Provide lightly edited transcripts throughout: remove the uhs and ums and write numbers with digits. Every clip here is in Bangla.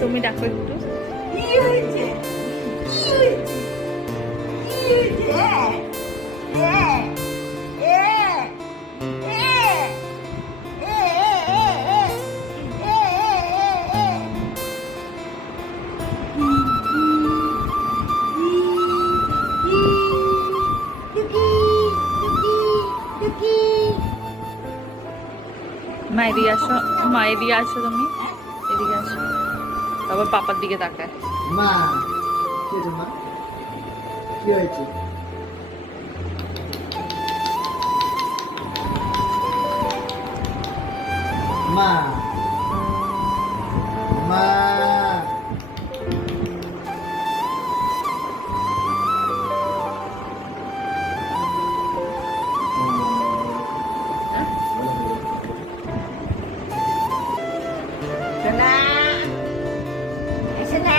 তুমি ডাকো একটু। মা এদিকে আসো, মা এদিকে আসো, তুমি এদিকে আসো। তারপর পাপার দিকে তাকায়। মা কি রে মা, কি হয়েছে? মা মা সোনা সোনা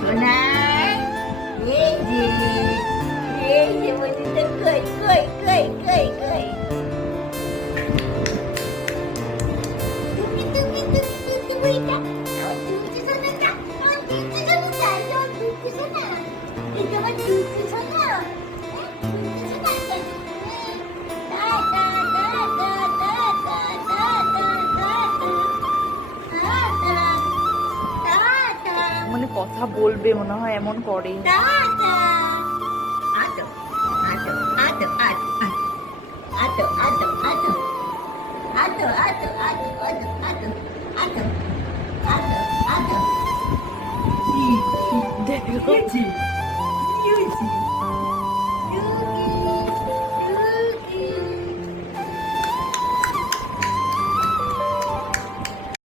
সোনা এই যে বলছি তো কই কই কই কই কই তুমি এটা তুমি সোনাটা তুমি সোনাটা তুমি সোনা এটা আমার তুমি সোনা মানে কথা বলবে মনে হয়, এমন করে। দেখো